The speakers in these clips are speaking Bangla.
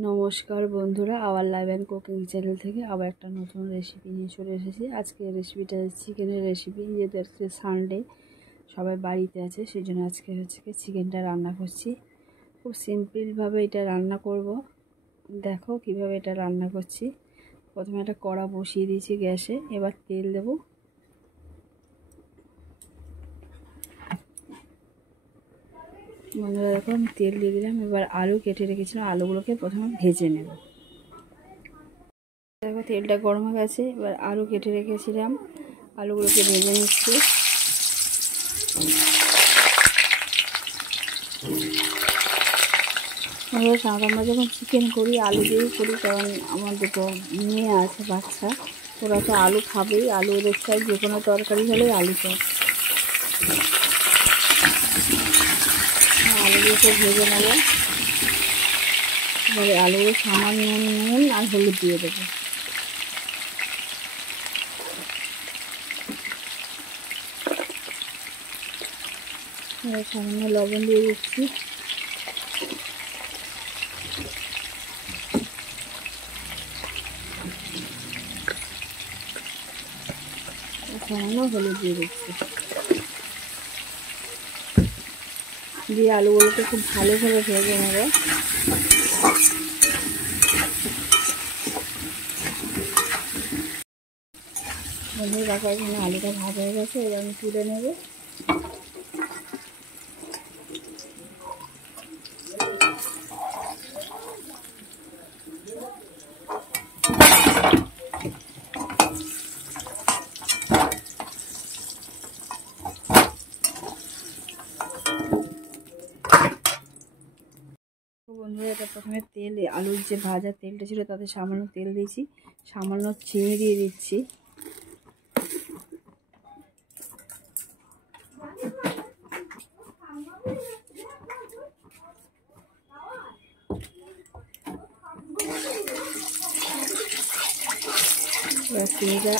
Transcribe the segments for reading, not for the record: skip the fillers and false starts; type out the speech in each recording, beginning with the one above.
নমস্কার বন্ধুরা, our live and cooking channel থেকে আবার একটা নতুন রেসিপি নিয়ে চলে এসেছি। আজকে রেসিপিটা চিকেনের রেসিপি। যেহেতু আজকে সানডে, সবাই বাড়িতে আছে, সেই জন্য আজকে চিকেনটা রান্না করছি। খুব সিম্পলভাবে এটা রান্না করব। দেখো কিভাবে এটা রান্না করছি। প্রথমে একটা কড়া বসিয়ে দিয়েছি গ্যাসে, এবার তেল দেবো। বন্ধুরা দেখো, আমি তেল দিয়ে দিলাম। এবার আলু কেটে রেখেছিলাম, আলুগুলোকে প্রথমে ভেজে নেব। দেখো তেলটা গরম হয়ে গেছে, এবার আলু কেটে রেখেছিলাম, আলুগুলোকে ভেজে নিচ্ছি। আমরা যখন চিকেন করি আলু দিয়েই করি, কারণ আমার দুটো মেয়ে আছে বাচ্চা, ওরা তো আলু খাবেই। আলু ওদের চাই, যে কোনো তরকারি হলেই আলু চাই। আলুগুলোকে ভেজে নেব। এবারে আলুগুলো সামান্য নুন আর হলুদ দিয়ে দেবো। সামান্য লবণ দিয়ে দিচ্ছি। সামান্য হলুদ দিয়ে দিচ্ছি, দিয়ে আলুগুলোকে খুব ভালোভাবে ভেজে নেব। বন্ধুরা দেখো, এখানে আলুটা ভাজা হয়ে গেছে, এবার আমি তুলে নেব। বন্ধুরা এটা প্রথমে তেল, আলুর যে ভাজা তেলটা ছিল তাতে সামান্য তেল দিয়েছি, সামান্য চিনি দিয়ে দিচ্ছি। এবার চিনিটা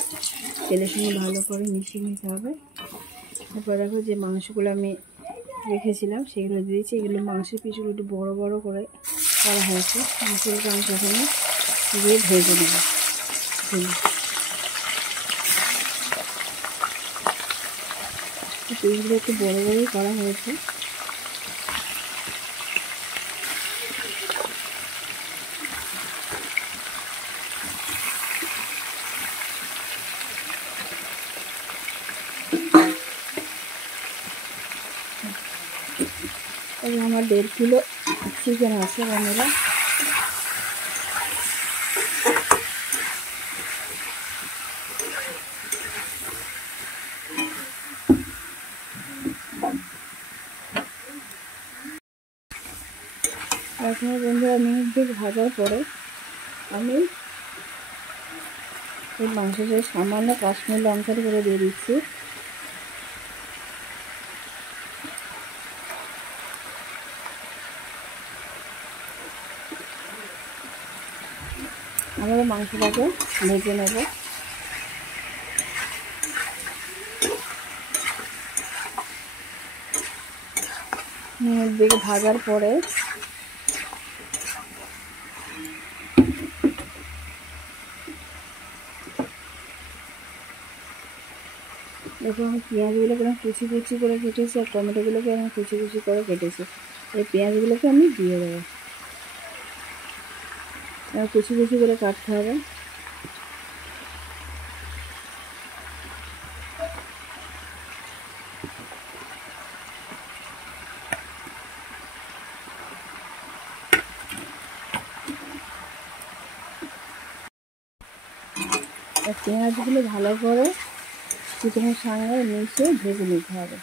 তেলের সঙ্গে ভালো করে মিশিয়ে নিতে হবে। তারপর দেখো যে মাংসগুলো আমি রেখেছিলাম সেগুলো দিয়েছি। এগুলো মাংসের পিসগুলো একটু বড় বড় করে করা হয়েছে। মাংসগুলোকে আমি সেখানে দিয়ে ভেজে নেব। পিসগুলো একটু বড় বড়ই করা হয়েছে। আমার 1.5 কিলো চিকেন আছে বন্ধুরা। এখন বন্ধুরা মিনিট 2 ভাজার পরে আমি এই মাংসটা সামান্য কাশ্মীর লঙ্কার করে দিয়ে দিচ্ছি। আমরা মাংসটাকে ভেজে নেব। মিনিট 2 ভাজার পরে দেখুন, আমি পেঁয়াজগুলোকে আমি কুচি কুচি করে কেটেছি, আর টমেটোগুলোকে আমি কুচি কুচি করে কেটেছি। এই পেঁয়াজগুলোকে আমি দিয়ে দেবো। কুচি কুচি করে কাটতে হবে। পেঁয়াজগুলো ভালো করে চিকেনের সঙ্গে মিশিয়ে ভেজে নিতে হবে।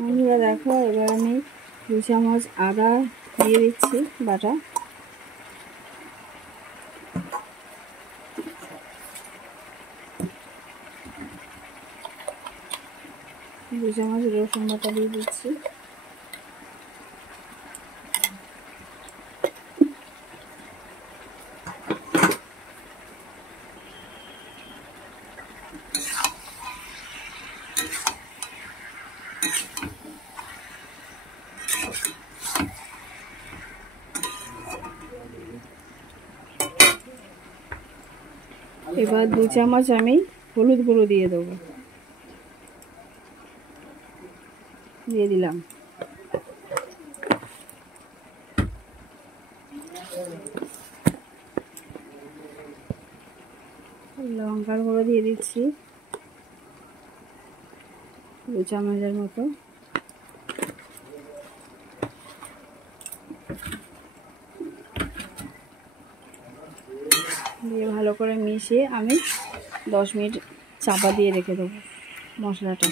বন্ধুরা দেখো, এবার আমি 2 চামচ আদা দিয়ে দিচ্ছি বাটা। 2 চামচ রসুন বাটা দিয়ে দিচ্ছি। এবার 2 চামচ আমি হলুদ গুঁড়ো দিয়ে দেবো, দিয়ে দিলাম। লঙ্কার গুঁড়ো দিয়ে দিচ্ছি 2 চামচের মতো। দিয়ে ভালো করে মিশিয়ে আমি 10 মিনিট চাপা দিয়ে রেখে দেবো মশলাটা।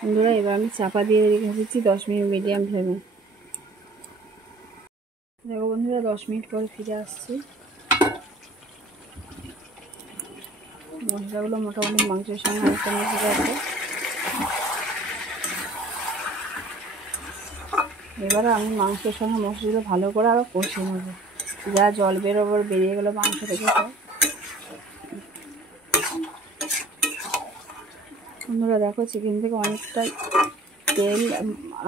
বন্ধুরা এবার আমি চাপা দিয়ে রেখে দিচ্ছি 10 মিনিট মিডিয়াম ফ্লেমে। দেখো বন্ধুরা 10 মিনিট পরে ফিরে আসছি। মশলাগুলো মোটামুটি মাংসের সঙ্গে অনেকটা মিশে গেছে। এবারে আমি মাংসের সঙ্গে মশলাগুলো ভালো করে আরও কষিয়ে নেবো। যা জল বেরিয়ে গেলো মাংস থেকে। বন্ধুরা দেখো চিকেন থেকে অনেকটা তেল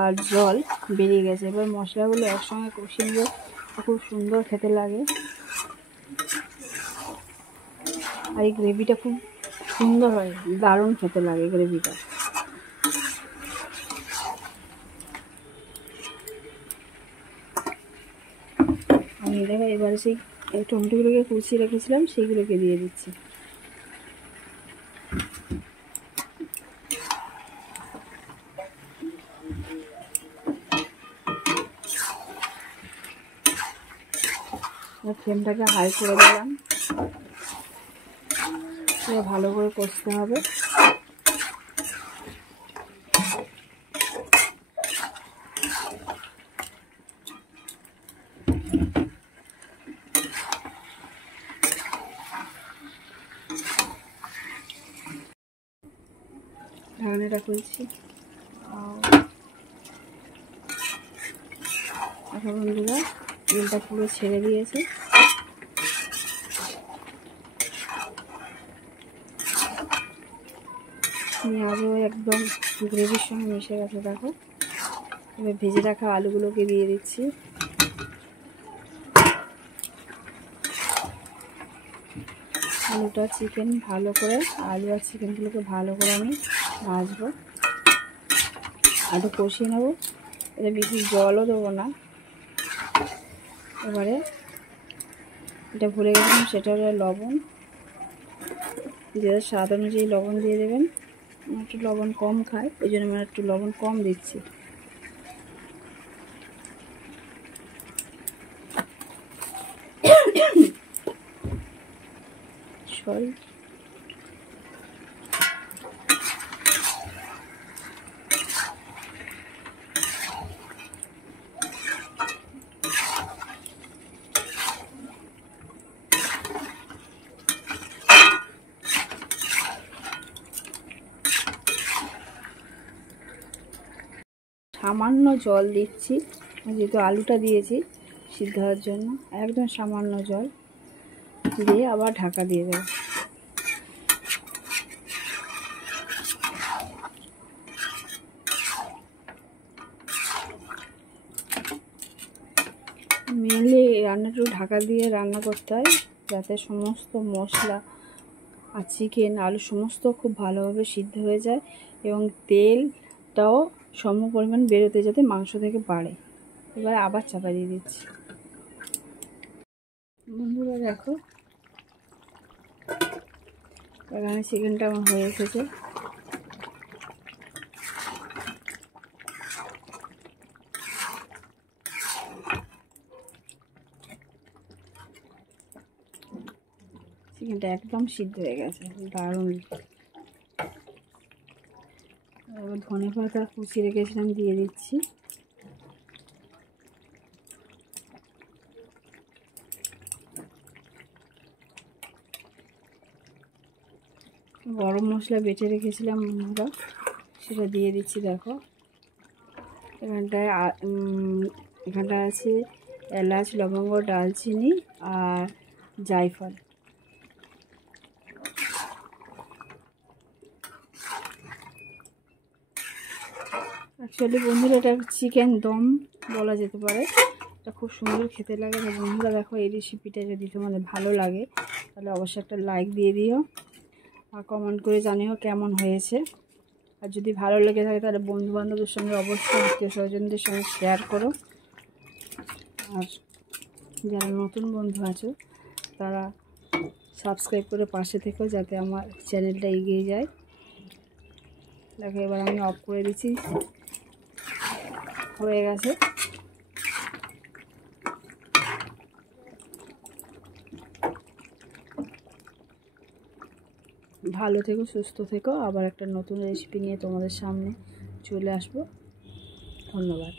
আর জল বেরিয়ে গেছে। এবার মশলাগুলো একসঙ্গে কষিয়ে নিলে খুব সুন্দর খেতে লাগে। আর এই গ্রেভিটা খুব সুন্দর হয়, দারুণ খেতে লাগে গ্রেভিটা। আমি দেখো এবারে সেই টমেটোগুলোকে কুচিয়ে রেখেছিলাম সেইগুলোকে দিয়ে দিচ্ছি। ফ্লেমটাকে হাই করে দিলাম। ভালো করে কষতে হবে। ঢাকনাটা খুলছি। এখন বন্ধুরা তেলটা পুরো ছেড়ে দিয়েছে। পেঁয়াজও একদম গ্রেভির সঙ্গে মিশে গেছে দেখো। এবার ভেজে রাখা আলুগুলোকে দিয়ে দিচ্ছি। আলুটা চিকেন ভালো করে, আলু আর চিকেনগুলোকে ভালো করে আমি ভাজবো, আলু কষিয়ে নেবো। এটা বেশি জলও দেবো না। এবারে এটা ভুলে গেছিলাম, সেটা হলো লবণ। যেটা স্বাদ অনুযায়ী লবণ দিয়ে দেবেন। আমি একটু লবণ কম খাই, ওই জন্য আমি একটু লবণ কম দিচ্ছি। সরি। সামান্য জল দিচ্ছি, যেহেতু আলুটা দিয়েছি সিদ্ধ হওয়ার জন্য। একদম সামান্য জল দিয়ে আবার ঢাকা দিয়ে দেবো। মেনলি রান্নাটা ঢাকা দিয়ে রান্না করতে হয়, যাতে সমস্ত মশলা আর চিকেন আলু সমস্ত খুব ভালোভাবে সিদ্ধ হয়ে যায় এবং তেলটাও সম পরিমাণ বেরোতে যাতে মাংস থেকে বাড়ে। এবার আবার চাপা দিয়ে দিচ্ছি। বন্ধুরা দেখো এখানে চিকেনটা আমার হয়ে এসেছে। চিকেনটা একদম সিদ্ধ হয়ে গেছে, দারুণ। এবার ধনে পাতা কুচিয়ে রেখেছিলাম দিয়ে দিচ্ছি। গরম মশলা বেটে রেখেছিলাম বন্ধুরা, সেটা দিয়ে দিচ্ছি। দেখো এখানটায় আছে এলাচ, লবঙ্গ, দারচিনি আর জায়ফল। অ্যাকচুয়ালি বন্ধুরা এটা চিকেন দম বলা যেতে পারে। এটা খুব সুন্দর খেতে লাগে। তো বন্ধুরা দেখো, এই রেসিপিটা যদি তোমাদের ভালো লাগে তাহলে অবশ্যই একটা লাইক দিয়ে দিও আর কমেন্ট করে জানিও কেমন হয়েছে। আর যদি ভালো লেগে থাকে তাহলে বন্ধুবান্ধবদের সঙ্গে অবশ্যই, আত্মীয় স্বজনদের সঙ্গে শেয়ার করো। আর যারা নতুন বন্ধু আছো তারা সাবস্ক্রাইব করে পাশে থেকো, যাতে আমার চ্যানেলটা এগিয়ে যায়। দেখো এবার আমি অফ করে দিচ্ছি, হয়ে গেছে। ভালো থেকো, সুস্থ থেকো। আবার একটা নতুন রেসিপি নিয়ে তোমাদের সামনে চলে আসবো। ধন্যবাদ।